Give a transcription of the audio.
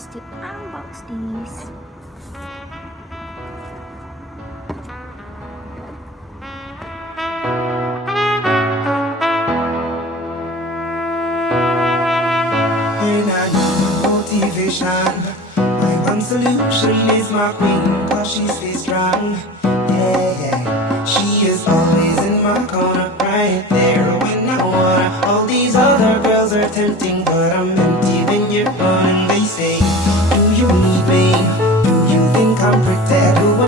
comes to unbox this. When I need motivation, my one solution is my queen, cause she's very strong.